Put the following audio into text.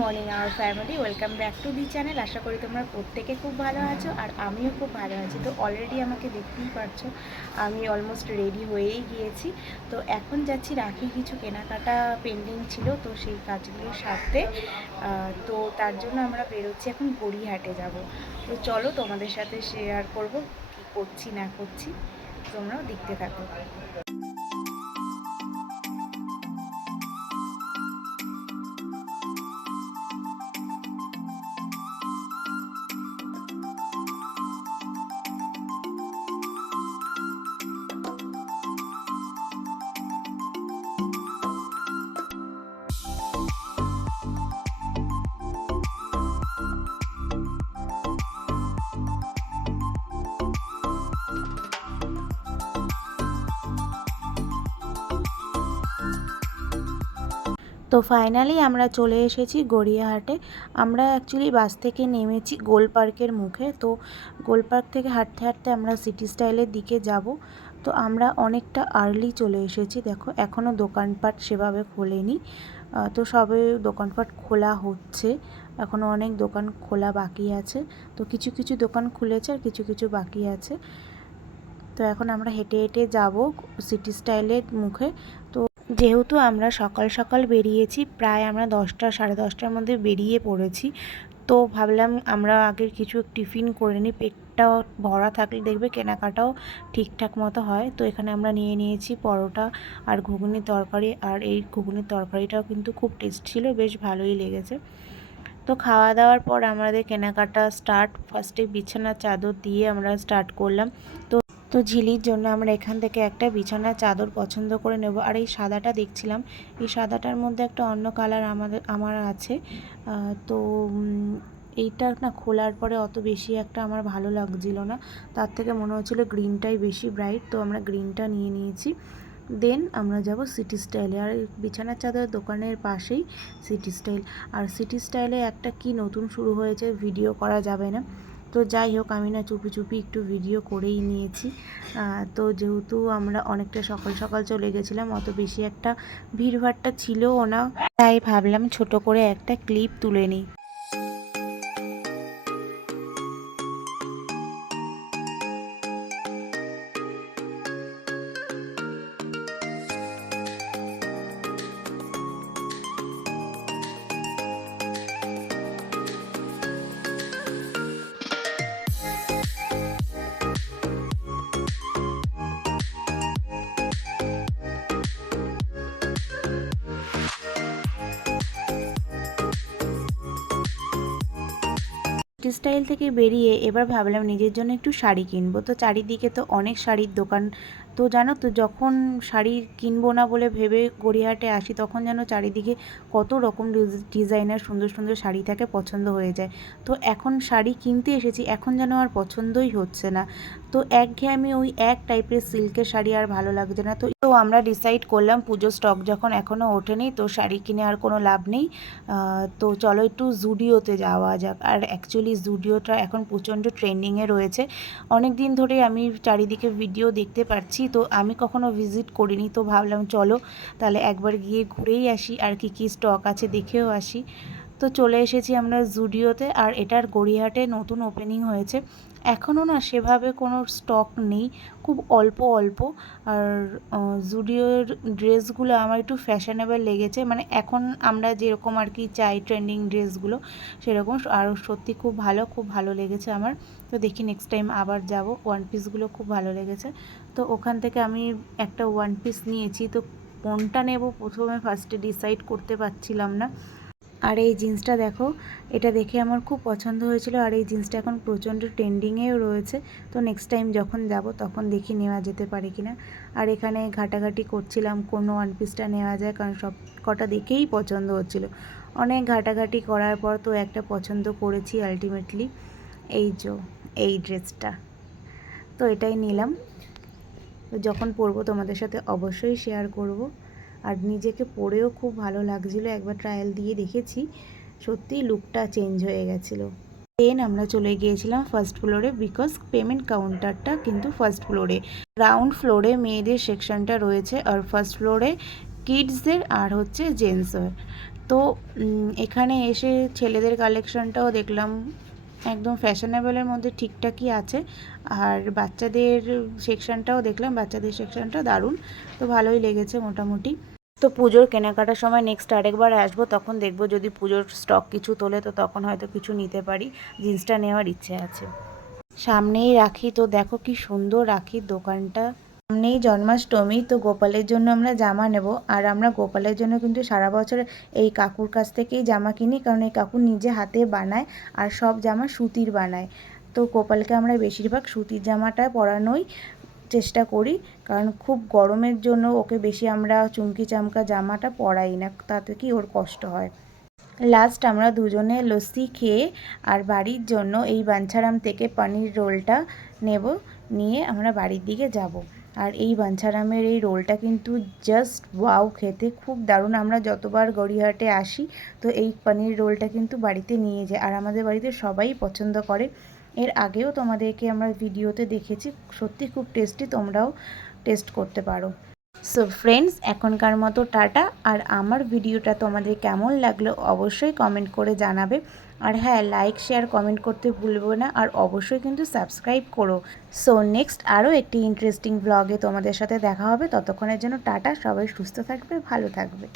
Morning our family, welcome back to the channel. আশা করি তোমরা প্রত্যেকে খুব ভালো আছো আর আমিও খুব ভালো আছি। তো অলরেডি আমাকে দেখতেই পারছো, আমি অলমোস্ট রেডি হয়েই গিয়েছি। তো এখন যাচ্ছি, রাখি কিছু কেনাকাটা পেন্ডিং ছিল, তো সেই কাজগুলো সারতে। তো তার জন্য আমরা বেরোচ্ছি, এখন গড়িয়াহাটে যাব। তো চলো তোমাদের সাথে শেয়ার করব কী করছি না করছি, তোমরাও দেখতে থাকো। তো ফাইনালি আমরা চলে এসেছি গড়িয়াহাটে। আমরা অ্যাকচুয়ালি বাস থেকে নেমেছি গোল পার্কের মুখে। তো গোল পার্ক থেকে হাঁটতে হাঁটতে আমরা সিটি স্টাইলের দিকে যাব। তো আমরা অনেকটা আর্লি চলে এসেছি, দেখো এখনও দোকানপাট সেভাবে খোলেনি। তো সবে দোকানপাট খোলা হচ্ছে, এখনও অনেক দোকান খোলা বাকি আছে। তো কিছু কিছু দোকান খুলেছে আর কিছু কিছু বাকি আছে। তো এখন আমরা হেঁটে হেঁটে যাব সিটি স্টাইলের মুখে। তো যেহেতু আমরা সকাল সকাল বেরিয়েছি, প্রায় আমরা 10টা সাড়ে 10টার মধ্যে বেরিয়ে পড়েছি। তো ভাবলাম আমরা আগের কিছু টিফিন করে নিই, পেটটাও ভরা থাকলে দেখবে কেনাকাটাও ঠিকঠাক মতো হয়। তো এখানে আমরা নিয়ে নিয়েছি পরোটা আর ঘুগনির তরকারি, আর এই ঘুগনির তরকারিটাও কিন্তু খুব টেস্ট ছিল, বেশ ভালোই লেগেছে। তো খাওয়া দাওয়ার পর আমাদের কেনাকাটা স্টার্ট। ফার্স্টে বিছানার চাদর দিয়ে আমরা স্টার্ট করলাম। তো ঝিলির জন্য আমরা এখান থেকে একটা বিছানার চাদর পছন্দ করে নেব। আর এই সাদাটা দেখছিলাম, এই সাদাটার মধ্যে একটা অন্য কালার আমার আছে। তো এইটা না খোলার পরে অত বেশি একটা আমার ভালো লাগছিল না, তার থেকে মনে হচ্ছিলো গ্রিনটাই বেশি ব্রাইট। তো আমরা গ্রিনটা নিয়ে নিয়েছি। দেন আমরা যাব সিটি স্টাইলে। আর বিছানার চাদরের দোকানের পাশেই সিটি স্টাইল। আর সিটি স্টাইলে একটা কি নতুন শুরু হয়েছে, ভিডিও করা যাবে না। তো যাই হোক, আমি না চুপি চুপি একটু ভিডিও করেই নিয়েছি। তো যেহেতু আমরা অনেকটা সকাল সকাল চলে গেছিলাম, অত বেশি একটা ভিড়ভাট্টা ছিলও না, তাই ভাবলাম ছোট করে একটা ক্লিপ তুলে নিই। স্টাইল থেকে বেরিয়ে এবার ভাবলাম নিজের জন্য একটু শাড়ি কিনবো। তো চারিদিকে তো অনেক শাড়ির দোকান। তো জানো তো, যখন শাড়ি কিনবো না বলে ভেবে গড়িয়াহাটে আসি, তখন যেন চারিদিকে কত রকম ডিজাইনার সুন্দর সুন্দর শাড়ি থাকে, পছন্দ হয়ে যায়। তো এখন শাড়ি কিনতে এসেছি, এখন যেন আর পছন্দই হচ্ছে না। তো একঘেয়েমি ওই এক টাইপের সিল্কের শাড়ি আর ভালো লাগছে না। তো আমরা ডিসাইড করলাম পুজোর স্টক যখন এখনও ওঠেনি, তো শাড়ি কিনে আর কোনো লাভ নেই। তো চলো একটু জুডিওতে যাওয়া যাক। আর অ্যাকচুয়ালি জুডিওটা এখন প্রচণ্ড ট্রেন্ডিংয়ে রয়েছে, অনেক দিন ধরে আমি চারিদিকে ভিডিও দেখতে পাচ্ছি। তো আমি কখনো ভিজিট করিনি, তো ভাবলাম চলো তাহলে একবার গিয়ে ঘুরেই আসি, আর কি কি স্টক আছে দেখেও আসি। তো চলে এসেছি আমরা জুডিওতে। আর এটার গড়িয়াহাটে নতুন ওপেনিং হয়েছে, এখনও না সেভাবে কোনো স্টক নেই, খুব অল্প অল্প। আর জুডিওর ড্রেসগুলো আমার একটু ফ্যাশনেবল লেগেছে, মানে এখন আমরা যেরকম আর কি চাই ট্রেন্ডিং ড্রেসগুলো সেরকম। আর সত্যি খুব ভালো লেগেছে আমার। তো দেখি নেক্সট টাইম আবার যাব। ওয়ান পিসগুলো খুব ভালো লেগেছে। তো ওখান থেকে আমি একটা ওয়ান পিস নিয়েছি। তো কোনটা নেব প্রথমে ফার্স্টে ডিসাইড করতে পারছিলাম না। আর এই জিন্সটা দেখো, এটা দেখে আমার খুব পছন্দ হয়েছিল। আর এই জিন্সটা এখন প্রচণ্ড ট্রেন্ডিংয়েও রয়েছে। তো নেক্সট টাইম যখন যাব তখন দেখি নেওয়া যেতে পারে কি না। আর এখানে ঘাটাঘাটি করছিলাম কোনো ওয়ান পিসটা নেওয়া যায়, কারণ সব কটা দেখেই পছন্দ হচ্ছিল। অনেক ঘাটাঘাটি করার পর তো একটা পছন্দ করেছি আলটিমেটলি, এই ড্রেসটা। তো এটাই নিলাম। তো যখন পরবো তোমাদের সাথে অবশ্যই শেয়ার করব। আর নিজেকে পরেও খুব ভালো লাগছিলো, একবার ট্রায়াল দিয়ে দেখেছি, সত্যিই লুকটা চেঞ্জ হয়ে গেছিলো। দেন আমরা চলে গিয়েছিলাম ফার্স্ট ফ্লোরে, বিকজ পেমেন্ট কাউন্টারটা কিন্তু ফার্স্ট ফ্লোরে। গ্রাউন্ড ফ্লোরে মেয়েদের সেকশনটা রয়েছে, আর ফার্স্ট ফ্লোরে কিডসদের আর হচ্ছে জেন্টসের। তো এখানে এসে ছেলেদের কালেকশনটাও দেখলাম, একদম ফ্যাশনেবলের মধ্যে ঠিকঠাকই আছে। আর বাচ্চাদের সেকশনটাও দেখলাম, বাচ্চাদের সেকশনটা দারুণ, তো ভালোই লেগেছে মোটামুটি। তো পুজোর কেনাকাটার সময় নেক্সট আরেকবার আসবো, তখন দেখবো যদি পুজোর স্টক কিছু তোলে তো তখন হয়তো কিছু নিতে পারি। জিন্সটা নেওয়ার ইচ্ছে আছে। সামনেই রাখি, তো দেখো কি সুন্দর রাখির দোকানটা। সামনেই জন্মাষ্টমী, তো গোপালের জন্য আমরা জামা নেব। আর আমরা গোপালের জন্য কিন্তু সারা বছর এই কাকুর কাছ থেকেই জামা কিনি, কারণ এই কাকু নিজে হাতে বানায় আর সব জামা সুতির বানায়। তো গোপালকে আমরা বেশিরভাগ সুতির জামাটা পরানোই চেষ্টা করি, কারণ খুব গরমের জন্য ওকে বেশি আমরা চুমকি চামকা জামাটা পরাই না, তাতে কি ওর কষ্ট হয়। লাস্ট আমরা দুজনে লস্যি খেয়ে আর বাড়ির জন্য এই বাঞ্ছারাম থেকে পনির রোলটা নেব, নিয়ে আমরা বাড়ির দিকে যাব। আর এই বাঞ্ছারামের এই রোলটা কিন্তু জাস্ট ওয়াও, খেতে খুব দারুণ। আমরা যতবার গড়িয়াহাটে আসি তো এই পনির রোলটা কিন্তু বাড়িতে নিয়ে যাই, আর আমাদের বাড়িতে সবাই পছন্দ করে। এর আগেও তোমাদেরকে আমরা ভিডিওতে দেখেছি, সত্যি খুব টেস্টি, তোমরাও টেস্ট করতে পারো। সো ফ্রেন্ডস, এখনকার মতো টাটা। আর আমার ভিডিওটা তোমাদের কেমন লাগলো অবশ্যই কমেন্ট করে জানাবে। আর হ্যাঁ, লাইক শেয়ার কমেন্ট করতে ভুলবো না, আর অবশ্যই কিন্তু সাবস্ক্রাইব করো। সো নেক্সট আরও একটি ইন্টারেস্টিং ব্লগে তোমাদের সাথে দেখা হবে। ততক্ষণের জন্য টাটা, সবাই সুস্থ থাকবে, ভালো থাকবে।